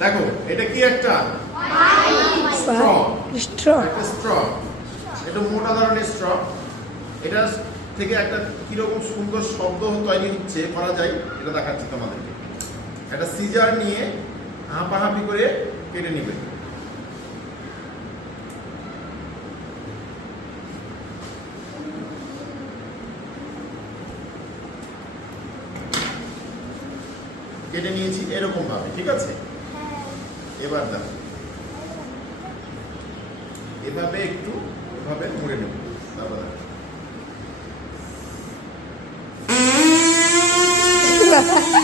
দেখো এটা কি একটা স্ট্র। একটা স্ট্র, এটা মোটা ধরনের স্ট্র। এটা থেকে একটা কিরকম সুন্দর শব্দ তৈরি হচ্ছে করা যায় এটা দেখাচ্ছি তোমাদেরকে। একটা সিজার নিয়ে হাঁপাহাঁপি করে কেটে নিবে। কেটে নিয়েছি এরকম ভাবে, ঠিক আছে? এবার দেখো এভাবে একটু এভাবে মুড়ে নেব, তারপর দেখো